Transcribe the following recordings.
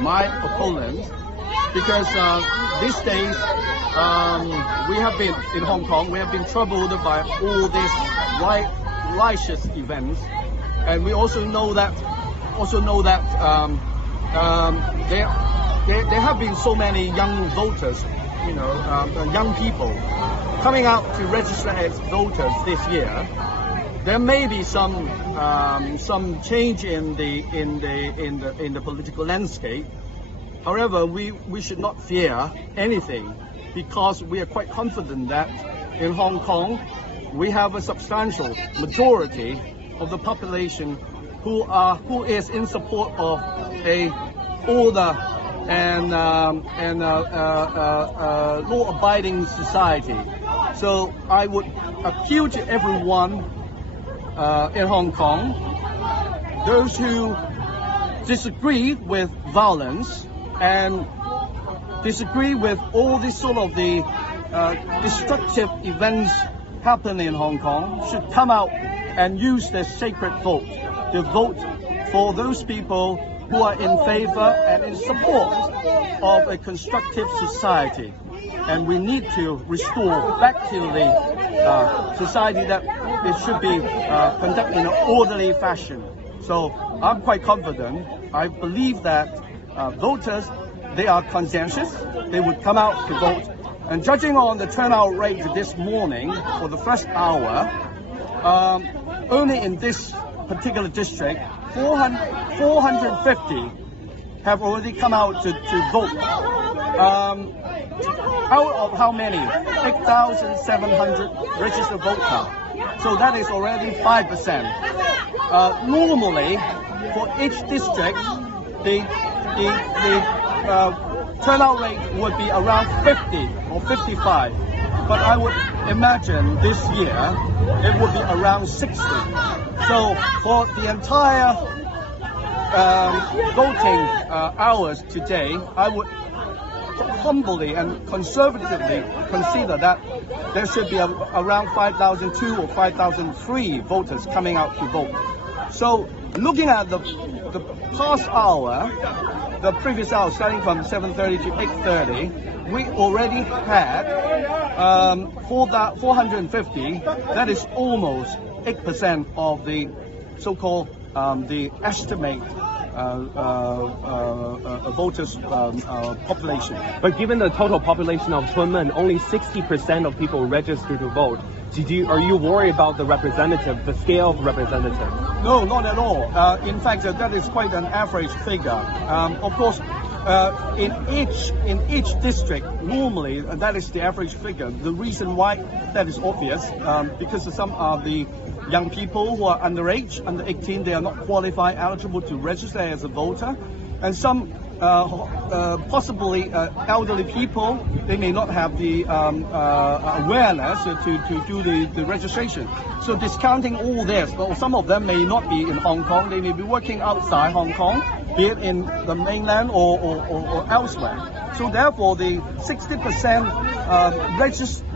my opponent, because these days we have been in Hong Kong. We have been troubled by all these righteous events, and we also know that there have been so many young voters, young people coming out to register as voters this year. There may be some change in the political landscape. However, we should not fear anything, because we are quite confident that in Hong Kong we have a substantial majority of the population who is in support of a order and law-abiding society. So I would appeal to everyone in Hong Kong, those who disagree with violence and disagree with all these sort of the destructive events happening in Hong Kong, should come out and use their sacred vote to vote for those people who are in favor and in support of a constructive society. And we need to restore back to the society that it should be conducted in an orderly fashion. So I'm quite confident. I believe that voters, they are conscientious. They would come out to vote. And judging on the turnout rate this morning for the first hour, only in this particular district, 450 have already come out to vote. Out of how many? 8,700 registered voters. So that is already 5%. Normally, for each district, the turnout rate would be around 50 or 55. But I would imagine this year it would be around 60. So for the entire voting hours today, I would humbly and conservatively consider that there should be around 5,002 or 5,003 voters coming out to vote. So looking at the past hour, the previous hour starting from 7:30 to 8:30, we already had 450. That is almost 8% of the so-called the estimate voters population. But given the total population of Kunming, only 60% of people register to vote. Are you worried about the scale of representative? No, not at all. In fact, that is quite an average figure. Of course, in each district, normally that is the average figure. The reason why that is obvious, because some of the young people who are underage, under 18, they are not qualified, eligible to register as a voter, and some possibly elderly people, they may not have the awareness to do the registration. So discounting all this, well, some of them may not be in Hong Kong, they may be working outside Hong Kong, be it in the mainland or elsewhere. So therefore, the 60%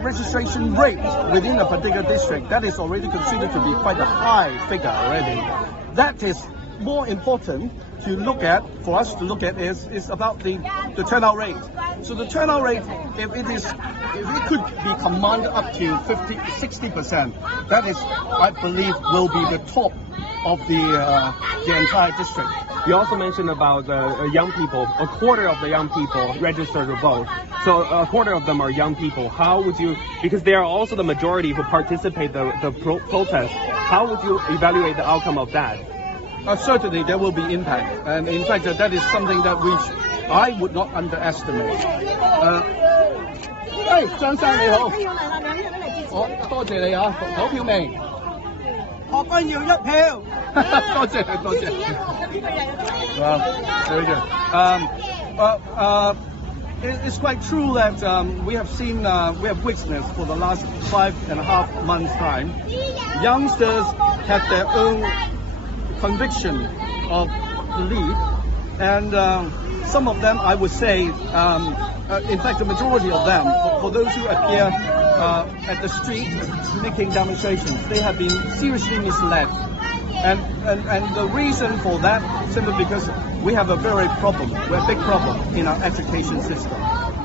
registration rate within a particular district, that is already considered to be quite a high figure already. That is more important for us to look at is about the turnout rate. So the turnout rate, if it could be commanded up to 60%, that is, I believe, will be the top of the entire district. You also mentioned about young people. A quarter of the young people register to vote. So a quarter of them are young people. How would you, because they are also the majority who participate the protest, how would you evaluate the outcome of that? Certainly there will be impact, and in fact that is something that I would not underestimate. 張生你好，多謝你啊，投票未？何君堯一票，多謝。Very good. It's quite true that we have witnessed for the last 5.5 months' time, youngsters have their own conviction of belief, and some of them, I would say, in fact the majority of them, for those who appear at the street making demonstrations, they have been seriously misled. And the reason for that simply because we have a big problem in our education system.